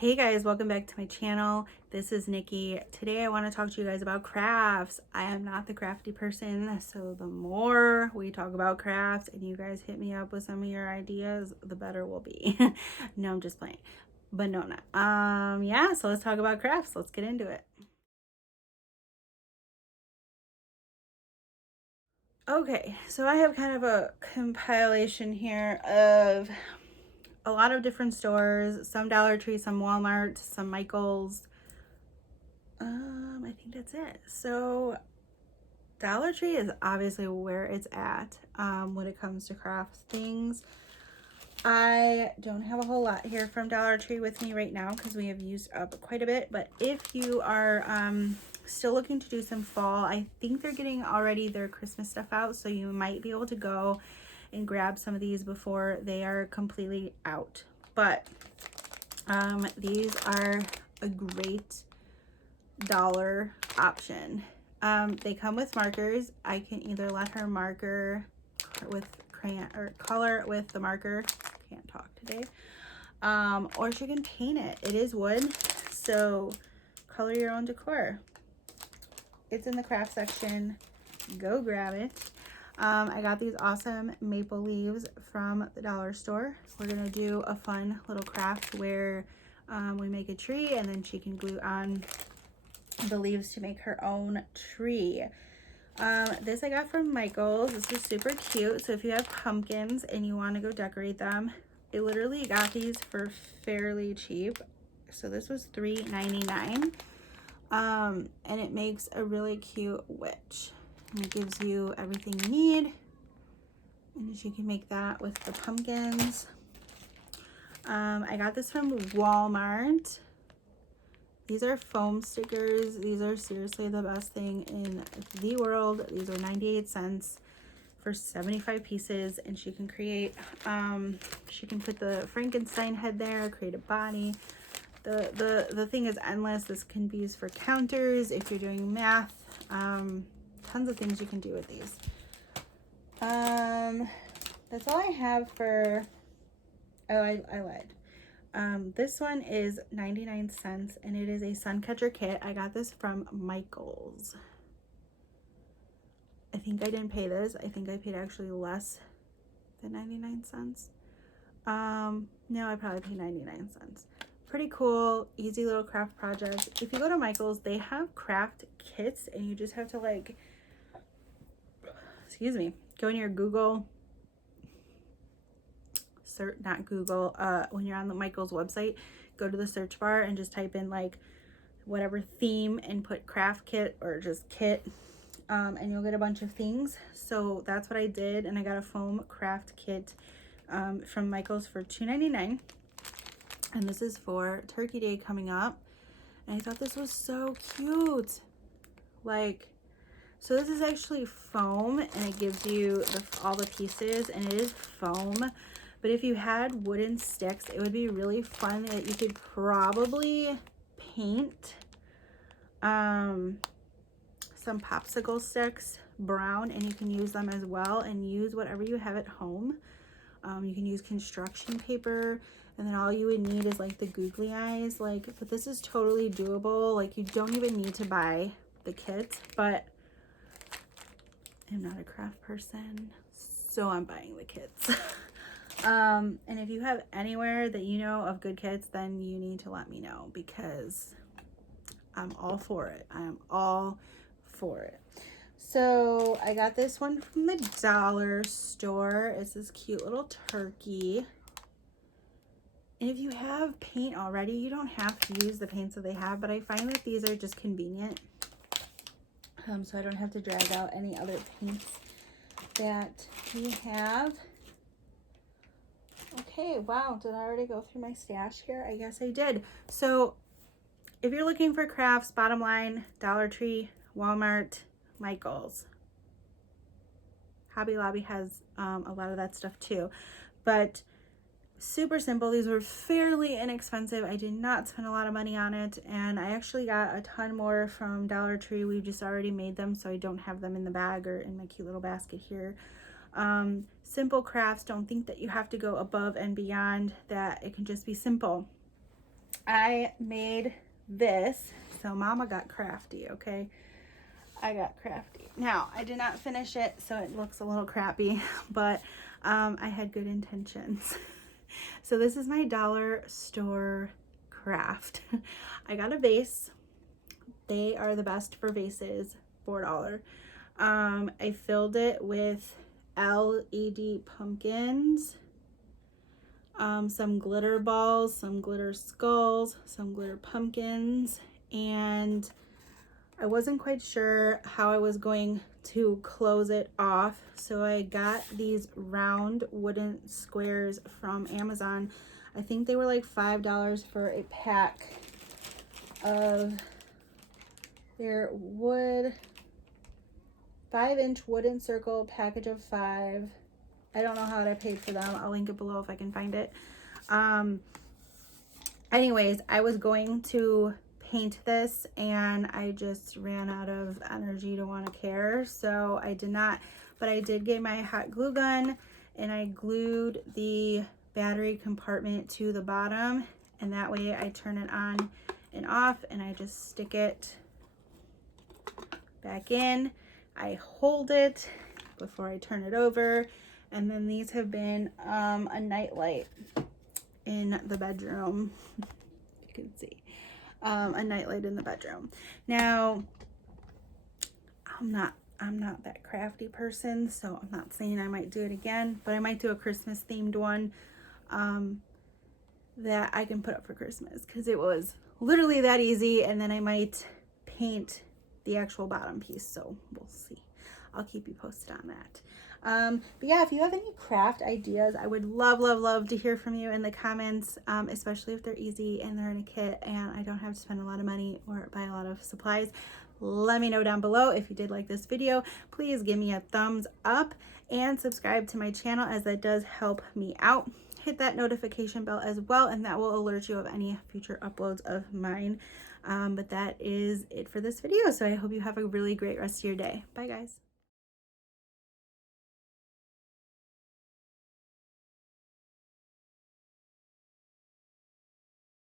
Hey guys, welcome back to my channel. This is Nikki. Today I want to talk to you guys about crafts. I am not the crafty person, so the more we talk about crafts and you guys hit me up with some of your ideas, the better we'll be. No, I'm just playing. But no, not. Yeah, so let's talk about crafts. Let's get into it. Okay, so I have kind of a compilation here of a lot of different stores, some Dollar Tree, some Walmart, some Michaels. I think that's it. So Dollar Tree is obviously where it's at when it comes to craft things. I don't have a whole lot here from Dollar Tree with me right now because we have used up quite a bit. But if you are still looking to do some fall, I think they're getting already their Christmas stuff out. So you might be able to go and grab some of these before they are completely out. But these are a great dollar option. They come with markers. I can either let her marker with crayon or color with the marker. Can't talk today. Or she can paint it. It is wood, so color your own decor. It's in the craft section. Go grab it. I got these awesome maple leaves from the dollar store. We're gonna do a fun little craft where we make a tree and then she can glue on the leaves to make her own tree. This I got from Michael's. This is super cute. So if you have pumpkins and you want to go decorate them, I literally got these for fairly cheap. So this was $3.99. And it makes a really cute witch. And it gives you everything you need. And you can make that with the pumpkins. I got this from Walmart. These are foam stickers. These are seriously the best thing in the world. These are 98 cents for 75 pieces, and she can create, she can put the Frankenstein head there, create a body. The thing is endless. This can be used for counters if you're doing math. Tons of things you can do with these. That's all I have for, oh, I lied. This one is 99 cents and it is a sun catcher kit. I got this from Michael's. I think I didn't pay this. I think I paid actually less than 99 cents. No, I probably paid 99 cents. Pretty cool, easy little craft project. If you go to Michael's, they have craft kits and you just have to like, excuse me, go in your Google, not Google, when you're on the Michael's website, go to the search bar and just type in like whatever theme and put craft kit or just kit, and you'll get a bunch of things. So that's what I did, and I got a foam craft kit from Michael's for $2.99, and this is for Turkey Day coming up, and I thought this was so cute. Like, so this is actually foam and it gives you all the pieces, and it is foam. But if you had wooden sticks, it would be really fun that you could probably paint some popsicle sticks brown, and you can use them as well, and use whatever you have at home. You can use construction paper, and then all you would need is like the googly eyes. Like, but this is totally doable. Like, you don't even need to buy the kits, but I'm not a craft person, so I'm buying the kits. And if you have anywhere that you know of good kits, then you need to let me know because I'm all for it. I am all for it. So I got this one from the dollar store. It's this cute little turkey. And if you have paint already, you don't have to use the paints that they have, but I find that these are just convenient. So I don't have to drag out any other paints that we have. Okay, wow, did I already go through my stash here? I guess I did. So if you're looking for crafts, bottom line, Dollar Tree, Walmart, Michael's. Hobby Lobby has a lot of that stuff too. But super simple. These were fairly inexpensive. I did not spend a lot of money on it, and I actually got a ton more from Dollar Tree. We've just already made them, so I don't have them in the bag or in my cute little basket here. Simple crafts. Don't think that you have to go above and beyond, that it can just be simple. I made this. So Mama got crafty, okay? I got crafty. Now, I did not finish it, so it looks a little crappy, but I had good intentions. So this is my dollar store craft. I got a vase. They are the best for vases, $4. I filled it with LED pumpkins, some glitter balls, some glitter skulls, some glitter pumpkins, and I wasn't quite sure how I was going to close it off, so I got these round wooden squares from Amazon. I think they were like $5 for a pack of their wood, 5-inch wooden circle package of 5. I don't know how I paid for them. I'll link it below if I can find it. Anyways, I was going to paint this and I just ran out of energy to want to care, so I did not. But I did get my hot glue gun and I glued the battery compartment to the bottom, and that way I turn it on and off and I just stick it back in. I hold it before I turn it over, and then these have been a night light in the bedroom. You can see a nightlight in the bedroom. Now, I'm not that crafty person, so I'm not saying I might do it again, but I might do a Christmas themed one that I can put up for Christmas, because it was literally that easy. And then I might paint the actual bottom piece, so we'll see. I'll keep you posted on that. But yeah, if you have any craft ideas, I would love to hear from you in the comments, especially if they're easy and they're in a kit and I don't have to spend a lot of money or buy a lot of supplies. Let me know down below. If you did like this video, please give me a thumbs up and subscribe to my channel, as that does help me out. Hit that notification bell as well, and that will alert you of any future uploads of mine. But that is it for this video, so I hope you have a really great rest of your day. Bye guys.